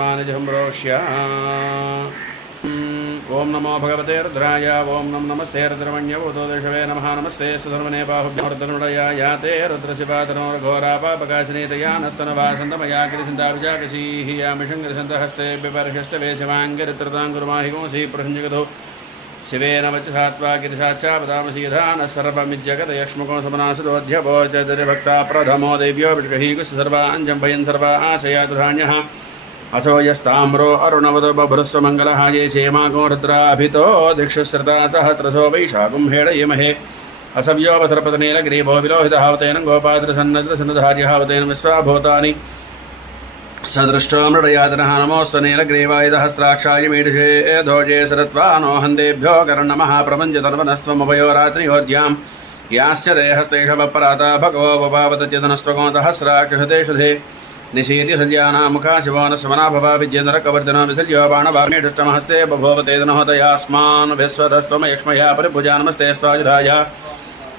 तस्मानिजम्रोष्य ॐ नमो भगवते रुद्राय, ॐ नम नमस्ते रुद्रमण्यभूतोदशवे नमः, नमस्ते सुधर्मणे बाहुभ्यमर्दनुडया याते रुद्रशिपातनोर्घोरापापकाशिनीतया नस्तनवासन्तमया कृसिन्दाभिजाकसीः यामिषङ्गरिसन्तहस्ते बिपर्षस्तवे शिवाङ्गिरित्रतां कुर्माहि पुंसि प्रसञ्जगधौ शिवेन वचसा त्वा गिरिशाच्चा वदामसि यथा न सर्वमिज्जगतयक्ष्मको समनासुरोऽध्यवोचदरिभक्ता प्रथमो देव्यो विष्कहीकुश सर्वाञ्जम्भयन् सर्वा आशया दुधान्यः असो यस्ताम्रो अरुणवदो बभ्रस्व मङ्गलः ये चेमाको रुद्राभितो दिक्षुश्रता सहस्रसो वैशाखं हेडयमहे। असव्योऽवसरपतनीलग्रीभो विलोहितहावतेन गोपाद्रसन्नद्रसन्नधार्यहावतेन विश्वाभूतानि। सदृष्टो मृडयातनः नमोऽस्तनीलग्रीवाय सहस्राक्षाय मीढुषे ध्वजे सरत्वा नो हन्देभ्यो कर्णमः प्रपञ्चतन्वनस्त्वमभयो रात्रियोद्यां याश्च देहस्तेषवपराता भगवो నిశీతి సజ్జానాముఖా శివాన శమనాభవా విద్యేంద్రకవర్ధనా విసర్యో బాణభాగేడుష్టమహస్తే బభోవతే నహోదయాస్మాన్ విశ్వధస్త్వమయక్ష్మయా పరిభుజానమస్తే స్వాయుధాయ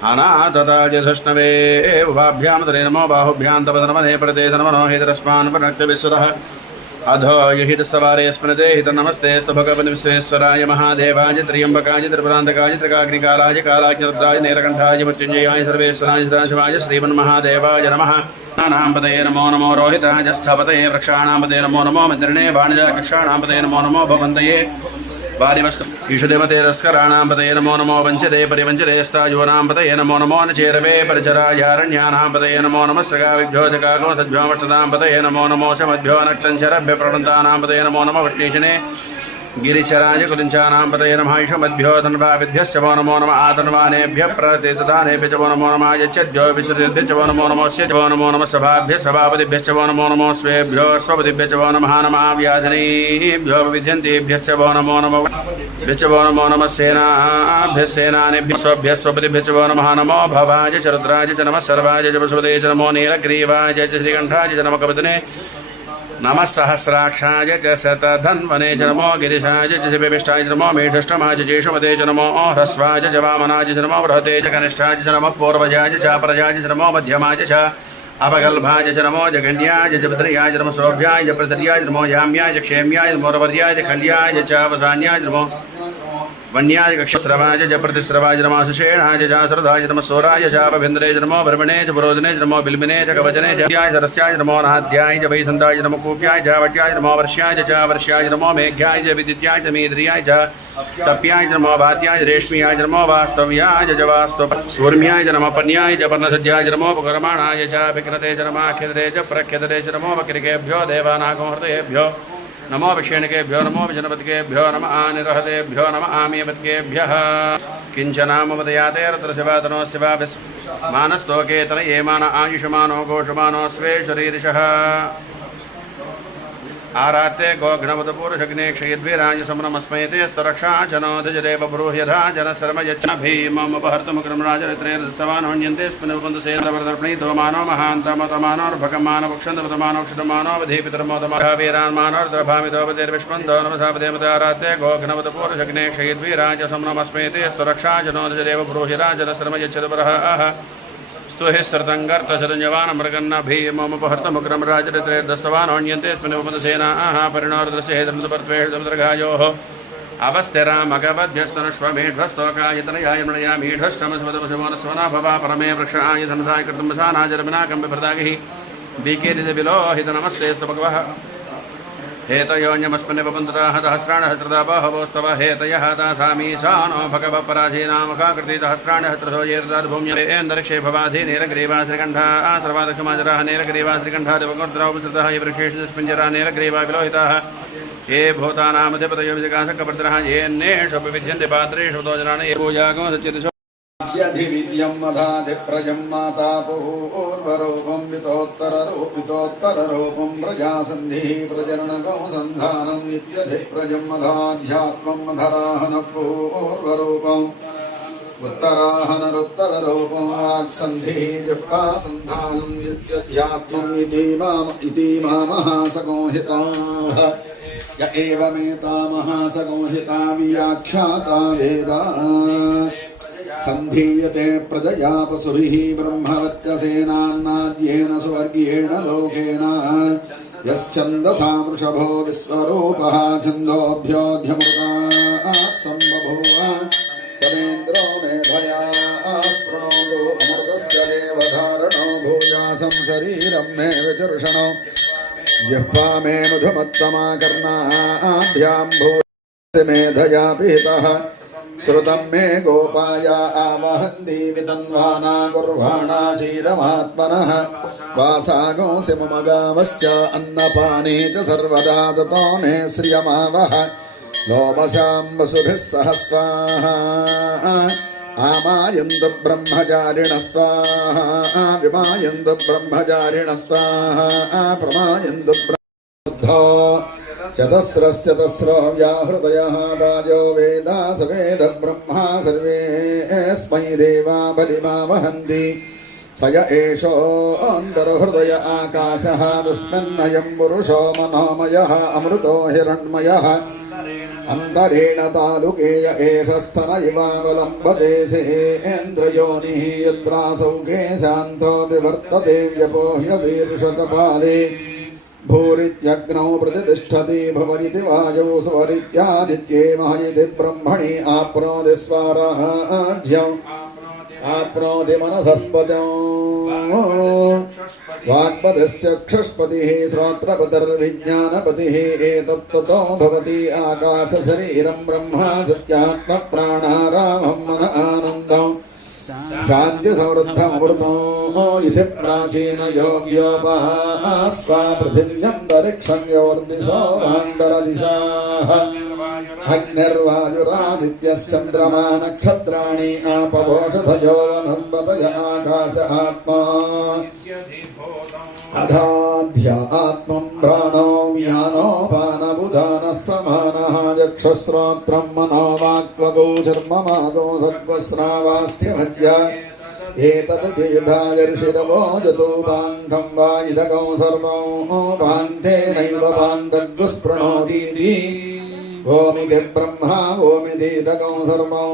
అనాథతాజధుష్ణవే ఉభాభ్యాం తనే నమో బాహుభ్యాం తపదనమనే ప్రతే నమనోహేతరస్మాన్ ప్రణక్త విశ్వదः अधो यहितस्तवारे स्मृते हितनमस्तेऽस्तु भगवन् विश्वेश्वराय महादेवाय त्र्यम्बकाय त्रिपुरान्तकाय त्रिकाग्निकालाय कालाग्निरुद्राय नीलकण्ठाय मृत्युञ्जयाय सर्वेश्वराय सदाशिवाय श्रीमन्महादेवाय नमः। नानां पतये नमो नमो रोहिताय, स्थपतये वृक्षाणां पतये नमो नमो मन्दिरणे वाणिजकक्षाणां पतये नमो नमो भवन्तये। ఈషుదేమతే తస్కరాణాం పతయ నమో నమో వంచదే పరివంచదే స్థాయునాం పతయ నమో నమో నచేరవే పరిచరాయారణ్యానాం పతయ నమో నమస్సగావిభ్యోజకాగో సద్భ్యోమష్టదాం పతయ నమో నమో శమద్భ్యో నక్తంశరభ్య ప్రణంతానాం పతయ నమో నమ వృష్ణీషనే गिरिचराय कुलिञ्चानां पतये नमः। ईशमद्भ्यो धन्वाविभ्यश्च वो नमो नमः। आतन्वानेभ्यः प्रतिदानेभ्य च वो नमो नमः। यच्छद्भ्यो विश्रुतेभ्य च वो नमो नमोऽस्य च वो नमो नमः। सभाभ्यः सभापतिभ्यश्च वो नमो नमो स्वेभ्यो स्वपतिभ्यः च वो नमः। नमः व्याधिनीभ्यो विध्यन्तेभ्यश्च वो नमो नमः। भ्यश्च नमो नमः। सेनाभ्यः सेनानेभ्यः स्वभ्यः स्वपतिभ्यश्च वो नमः। नमो भवाय च रुद्राय च नमः। सर्वाय च वसुपते च नमो नीलग्रीवाय च श्रीकण्ठाय च नमः। कपतने नमः सहस्राक्षा च शतधन्वने च नमो गिरिशाय च शिवविष्टाय च नमो मेढष्टमाय च जेषुमते च नमो ह्रस्वाय च वामनाय च नमो बृहते च कनिष्ठाय च नमः पूर्वजाय च प्रजाय च नमो मध्यमाय च अपगल्भाय च नमो जगन्याय च पितृयाय च नमो सौभ्याय च पृतर्याय च नमो याम्याय च क्षेम्याय च मोरवर्याय च खल्याय च वसान्याय च नमो वन्याय कक्षस्रवाय च प्रतिस्रवाय सुषेणाय च जासरदाय च नमः सोराय च अपभिन्द्रे च नमो ब्रह्मणे च पुरोदने च बिल्मिने च कवचने च याय सरस्याय नमो नाद्याय च वैसन्ताय च नमो कूप्याय च वट्याय नमो वर्ष्याय च वर्ष्याय नमो मेघ्याय च विद्युत्याय च मेद्रियाय च तप्याय नमो भात्याय रेश्म्याय नमो वास्तव्याय च वास्तव सूर्म्याय च नमः पन्याय च पर्णसज्जाय च नमो उपकर्माणाय च विक्रते च नमः खिदते च प्रख्यदते च नमो वक्रिकेभ्यो देवानागो हृदयेभ्यो नमो विषेणकेभ्यो, नमो विजनपतिकेभ्यो नम आनिरहतेभ्यो, नम आमीयपतिकेभ्यः किञ्चनाममदयाते रत्रशिवातनो शिवा विस् मानस्तोकेतन ये मान आयुषमानो घोषमानो स्वे शरीरिषः। आराते गोघ्नवतपूर्षग्ने क्षयद्वीराज समनमस्मयते स्तरक्षा जनोधिजदेव ब्रूह्यधा जनशर्म यच्च भीममुपहर्तमुग्रं राजरित्रेर्दस्तवानोऽन्यन्ते स्पनुपन्दसेन्द्रवरदर्पणीतो मानो महान्तमतमानोर्भगमानवक्षन्दमतमानोक्षतमानोवधीपितरमोदमार्द्रभामितोपतिर्विष्पन्दो नमसापदेमताराते गोघ्नवतपूर्षग्ने क्षयद्वीराज समनमस्मयते स्तरक्षा जनोधिजदेव ब्रूह्यधा जनशर्म यच्छदपरः आह स्तुहि सृतङ्गर्तशतञ्जवान मृगन्न भीममुपहर्तमुग्रं राजरित्रेर्दस्सवानोऽन्यन्ते स्मिनुपन्दसेनाः परिणोर्दस्य हेतमृतपर्त्वेषदमृगायोः अवस्थिरामगवद्भ्यस्तनश्वमेढ्वस्तोकायतनयाय मृणयामीढष्टमसमदमशमोनस्वना भवा परमे वृक्ष आयुधनधाय कृतम्बसानाजरमिनाकम्बिभृदागिः दीकेरिदविलोहितनमस्तेऽस्तु भगवः हेतयोऽन्यमस्मिन्निपबन्धुताः सहस्राणहस्रदाबाहवोस्तव हेतयः तासामीशानो भगवपराधीनामुखाकृति सहस्राणहस्रसो येतदाद्भूम्येन्दर्क्षे भवाधि नीलग्रीवा श्रीकण्ठा सर्वादक्षमाजराः नीलग्रीवा श्रीकण्ठा दिवगोर्द्रौपसृतः ये वृक्षेषु नीलग्रीवा विलोहिताः ये भूतानामधिपतयो येन्नेषु विविध्यन्ते पात्रेषु ये स्यधिविद्यं मधाधिप्रजं माता पूर्वरूपं वितोत्तररूपितोत्तररूपं प्रजासन्धिः प्रजननकौसन्धानं नित्यधिप्रजं मधाध्यात्मं मधराहनः पूर्वरूपम् उत्तराहनरुत्तररूपं वाक्सन्धिः जिह्वासन्धानं नित्यध्यात्मम् इति माम इति मामहासगोहिताः य एवमेता महासगोहिता व्याख्याता वेदा सन्धीयते प्रजया पशुभिः ब्रह्मवर्चसेनान्नाद्येन सुवर्गीयेण लोकेन यश्चन्दसा वृषभो विश्वरूपः छन्दोभ्योऽध्यमृतात् सम्बभूव सरेन्द्रो मेधया स्पृणोतु अमृतस्य देवधारणो भूयासं शरीरं मे विचर्षणो जिह्वा मे मधुमत्तमा कर्णाभ्यां भूयस्य मेधया पीतः श्रुतं मे गोपाय आवहन्ति वितन्वाना कुर्वाणा चीरमात्मनः वासागोऽसि मम गावश्च अन्नपाने च सर्वदा ततो मे श्रियमावह लोमशां वसुभिः सह स्वाहा आमायन्तु ब्रह्मचारिणः स्वाहा विमायन्तु ब्रह्मचारिणः स्वाहा प्रमायन्तु ब्रह्मो चतस्रश्चतस्रो व्याहृदयः दाजो वेदा स वेद ब्रह्मा सर्वेऽस्मै देवा बलिमा वहन्ति। स य एषोऽन्तर्हृदय आकाशः तस्मिन्नयं पुरुषो मनोमयः, अमृतो हिरण्मयः। अन्तरेण तालुकेय एष स्तन इवावलम्बते सेन्द्रयोनिः यत्रासौ केशान्तो विवर्तते व्यपोह्य शीर्षकपाले भूरित्यग्नौ प्रतिष्ठति भवनिति वायौ स्वरित्यादित्ये महयिति ब्रह्मणि आप्नोति स्वाराज्यम् आप्नोति मनसस्पदौ। वाक्पतिश्चक्षुष्पतिः श्रोत्रपतिर्विज्ञानपतिः, एतत्ततो भवति आकाशशरीरं ब्रह्मा सत्यात्मप्राणारामं मन आनन्दम्। శాంతి సమృద్ధమృతం ఇది ప్రాచీన యోగ్యోపహ స్వా పృథివ్యంతరిక్షం యోర్ది సోమాంతర దిశా అగ్నిర్వాయురాదిత్యశ్చంద్రమా నక్షత్రాణి ఆపవోషధయో వనస్పతయ ఆకాశ ఆత్మా అధాధ్య ఆత్మ శ్రోత్రం మనోవాక్వగో చర్మమాగో సద్వస్రావాస్థ్యమజ్య ఏతద్విధాయ ఋషిరవో జతోపాంతం వా ఇదగం సర్వం పాంతేనైవ పాంతగ్స్పృణోదీతి ఓమితి బ్రహ్మ ఓమితిదగం సర్వం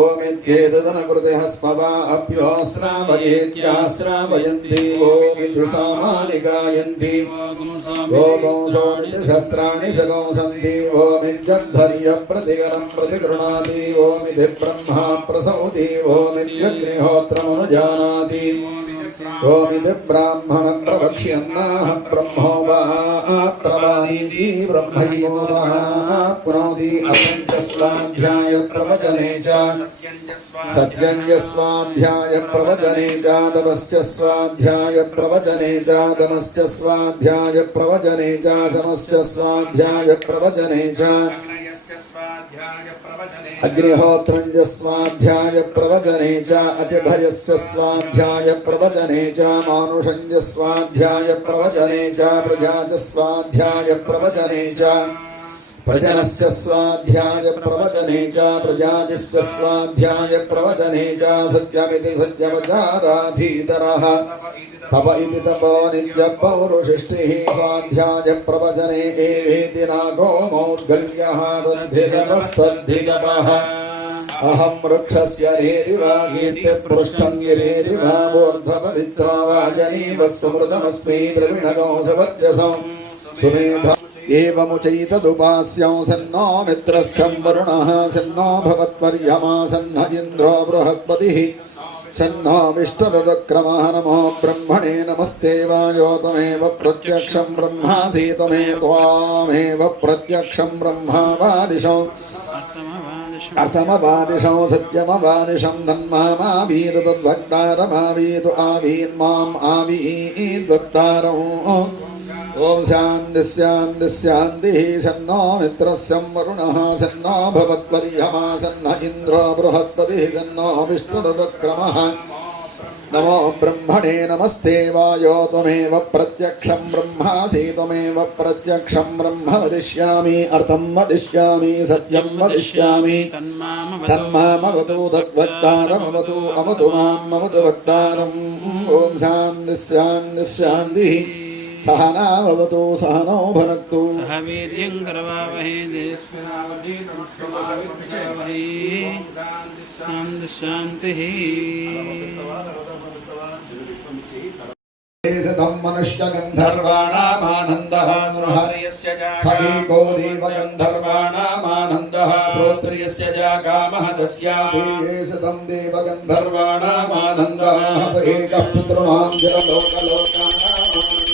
ఓమిత్యేతదనకృతి హస్మవా అభ్యోస్రావయేత్యాస్రావయంతి ఓమితి సామాని గాయంతి గోపంసోమితి శస్త్రాణి సగం సంతి सगौ सन्ति ओमित्यध्वर्य प्रतिकरं प्रतिगृणाति ओमिति ब्रह्मा प्रसौति ओमित्यग्निहोत्रमनुजानाति ओमिति ब्राह्मण प्रवक्ष्यन्नाः ब्रह्मो वा प्रवाणीति ब्रह्मैवो वा पुनोति असङ्ख्यस्वाध्याय प्रवचने च सत्यं च स्वाध्याय प्रवचने च तपश्च स्वाध्याय प्रवचने च दमश्च स्वाध्याय प्रवचने च समश्च स्वाध्याय प्रवचने च अग्निहोत्रं च स्वाध्याय प्रवचने च। स्वाध्याय प्रवचने च मानुषं च स्वाध्याय प्रवचने च प्रजा च स्वाध्याय प्रवचने च, प्रजनश्च स्वाध्याय प्रवचने च, प्रजातिश्च स्वाध्याय प्रवचने च सत्यमिति सत्यवचाराधीतरः। तप इति तपो नित्यपौरुषिष्टिः स्वाध्याय प्रवचने एवेति नागो मौद्गल्यः तद्धितपस्तद्धितपः अहं वृक्षस्य रेरिवा कीर्तिपृष्ठं गिरेरिवा द्रविणगोऽसवर्चसं सुमेधा एवमुचैतदुपास्यं सन्नो मित्रस्थं वरुणः सन्नो भवत्वर्यमा सन्न इन्द्रो बृहस्पतिः सन्नो विष्णुरुक्रमः नमो ब्रह्मणे नमस्ते वायो त्वमेव प्रत्यक्षं ब्रह्मासि त्वमेव त्वामेव प्रत्यक्षं ब्रह्मावादिशौ अर्थमवादिशौ सत्यमवादिशं तन्मावीतु तद्भक्तारमावीतु आवीन्माम् आवीद्वक्तारौ ఓం శాంతి శాంతి శాంతి సన్నో మిత్రస్యం వరుణ సన్నో భవద్వర్యమ సన్న ఇంద్ర బృహస్పతి సన్నో విష్ణురుక్రమ నమో బ్రహ్మణే నమస్తే వాయో త్వమేవ ప్రత్యక్షం బ్రహ్మాసి త్వమేవ ప్రత్యక్షం బ్రహ్మ వదిష్యామి అర్థం వదిష్యామి సత్యం వదిష్యామి. తన్మామవతు తద్వక్తారమవతు అవతు మామవతు వక్తారం. ఓం శాంతి శాంతి శాంతి. सहना भवतु सहनौ भुनक्तु। सह वीर्यं करवावहे शान्ति सगीको देवगन्धर्वाणामानन्दः श्रोत्रियस्य देवगन्धर्वाणामानन्दः स एकः जललोकलोकानामानन्दः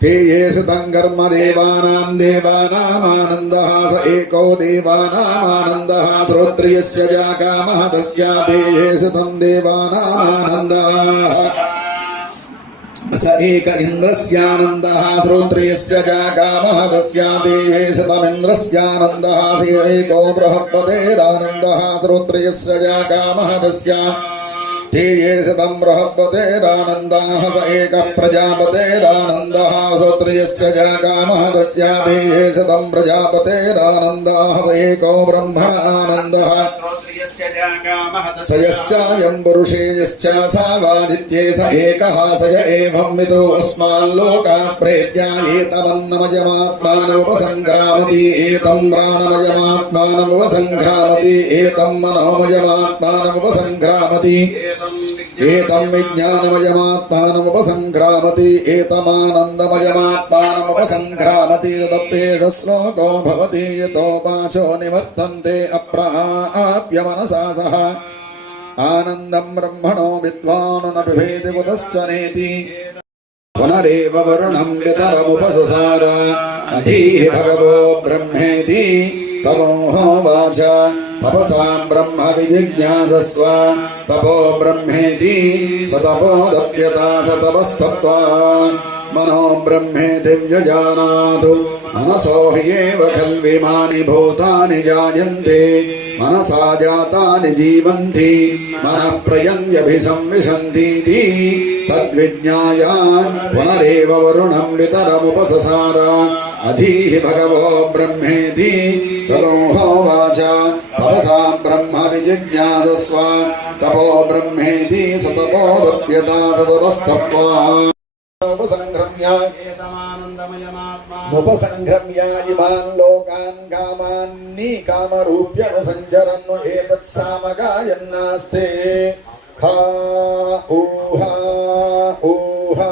ते ये सतं कर्म देवानां देवानामानन्दः स एको देवानामानन्दः श्रोत्रियस्य जागामः तस्य ते ये सतं देवानामानन्दः। स एक इन्द्रस्यानन्दः श्रोत्रियस्य जागामः तस्यादेहे शतमिन्द्रस्यानन्दः स एको बृहस्पतेरानन्दः श्रोत्रियस्य जागामः तस्या ते ये शतं बृहस्पतेरानन्दाः स एकः प्रजापतेरानन्दः श्रोत्रियस्य जागामः तस्या ते ये शतं प्रजापतेरानन्दाः स एको ब्रह्मणानन्दः సయశ్చాయం పురుషేయశ్చ సావాదిత్యే స ఏకః సయ ఏవం మితో అస్మాల్లోకాత్ ప్రేత్యా ఏతమన్నమయమాత్మానముపసంక్రామతి ఏతం ప్రాణమయమాత్మానముపసంక్రామతి ఏతం మనోమయమాత్మానముపసంక్రామతి ఏతం एतं विज्ञानमयमात्मानमुपसङ्क्रामति एतमानन्दमयमात्मानमुपसङ्क्रामति श्लोको भवति, यतो वाचो निवर्तन्ते अप्राप्य मनसा सह। आनन्दं ब्रह्मणो विद्वान् न बिभेति कुतश्च नेति। पुनरेव वरुणं पितरमुपससार अधीः भगवो ब्रह्मेति तमोहोवाच तपसा ब्रह्म विजिज्ञासस्व। तपो ब्रह्मेति स तपोदप्यता स तपस्तप्त्वा मनो ब्रह्मेति व्यजानातु मनसो हि एव खल्विमानि भूतानि जायन्ते। मनसा जातानि जीवन्ति। मनः प्रयन्त्यभिसंविशन्तीति। तद्विज्ञाय पुनरेव वरुणं वितरमुपससार। अधीहि भगवो ब्रह्मेति। तमोहोवाच తపసా బ్రహ్మ విజిజ్ఞాసస్వ తపో బ్రహ్మేతి సతపోదప్యత సతపస్తత్వా ఉపసంగ్రమ్య ఇమాన్ లోకాన్ కామాన్ని కామరూప్యను సంచరన్ను ఏతత్ సామగాయం నాస్తే హా ఊహా ఊహా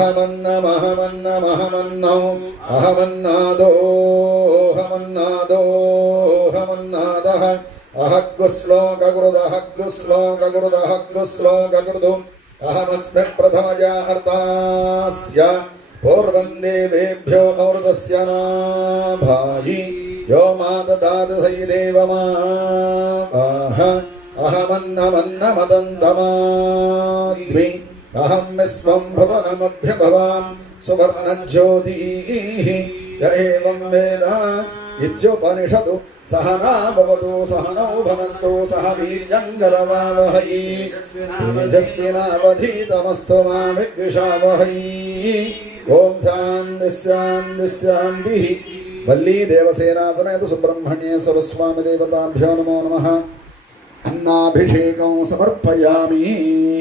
అహమన్నమహమన్నమహమన్నౌ అహమన్నాదోహమన్నాదోహమన్నాదః అహగ్గుశ్లోకగురుదహగ్గుశ్లోకగురుదహగ్గుశ్లోకగురుదు అహమస్మి ప్రథమజా అర్థాస్య పూర్వం దేవేభ్యో అమృతస్య నాభాయి యో మా దాదు సై దేవమాహ అహమన్నమన్నమదంతమాద్మి. अहं विश्वं भुवनमभ्यभवां सुवर्णज्योतिः य एवं वेद इत्युपनिषदु। सहना भवतु सहनौ सह वीर्यङ्गरवावहै तेजस्विनावधीतमस्तु मा विद्विषावहै। ॐ शान्तिः शान्तिः शान्तिः। वल्ली देवसेना समेत सुब्रह्मण्येश्वर देवताभ्यो नमो नमः। अन्नाभिषेकं समर्पयामि।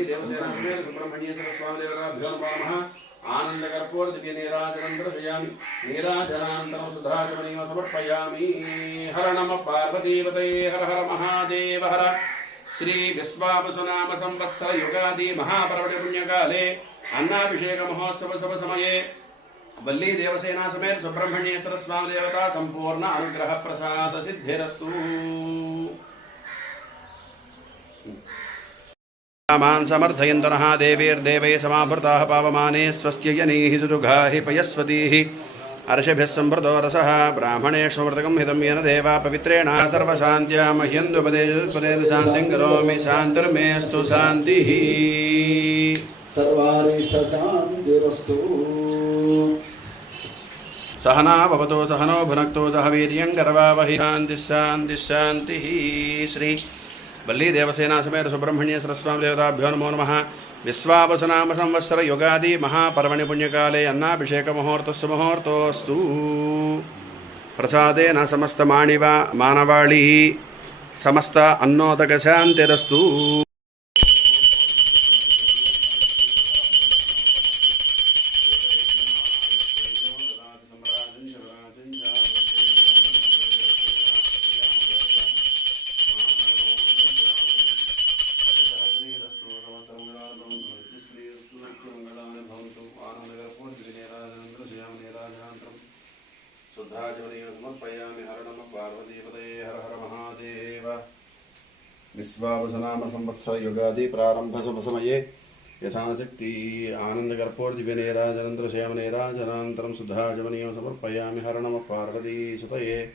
వల్లి సుబ్రహ్మణ్యేశ్వర స్వామి దేవతాభ్యో నమః దివ్య నీరాజనం నీరాజనాంతరం సుధాచమనీవ సమర్పయామి హర నమ పార్వతీపతే హర హర మహాదేవ హర శ్రీ విశ్వావసునామ సంవత్సర యుగాది మహాపర్వటి పుణ్యకాలే అన్నాభిషేక మహోత్సవ శుభ సమయే వల్లీ దేవసేనా సమేత సుబ్రహ్మణ్యేశ్వర స్వామి దేవత సంపూర్ణ అనుగ్రహ ప్రసాద సిద్ధిరస్తూ मान् समर्थयन्तनः देवीर्देवैः समावृताः पावमाने स्वस्य यनीः सुदुघाः पयस्वतीः। अर्षभिः सम्भृतो रसः ब्राह्मणेषु मृतकं हितं येन देवा पवित्रेण सर्वशान्त्या मह्यन्दुपदे शान्तिं करोमि शान्तिर्मेऽस्तु शान्तिः। सर्वारिष्टशान्तिरस्तु। सहना भवतो सहनो भुनक्तो सह वीर्यं करवावहि शान्तिः शान्तिः వల్లీ దేవసేనా సమేత సుబ్రహ్మణ్యేశ్వర స్వామి దేవతాభ్యో నమో నమ విశ్వావసనామ సంవత్సర యుగాది మహాపర్వణి పుణ్యకాలే అన్నాభిషేక ముహూర్తస్సు ముహూర్తోస్తు ప్రసాదేన సమస్త మాణివ మానవాళి సమస్త అన్నోదక శాంతిరస్తూ अन्नोदकशान्तिरस्तु समर्पयामि हर नमः पार्वतीपतये हर हर महादेव। विश्वावसनाम संवत्सर युगादि प्रारंभ शुभ समये यथाशक्ति आनन्दकर्पूर्दिव्यनेराजनन्तरश्यामनेराजनान्तरं सुधाजमनीयं समर्पयामि हर पार्वती पार्वतीसुतये।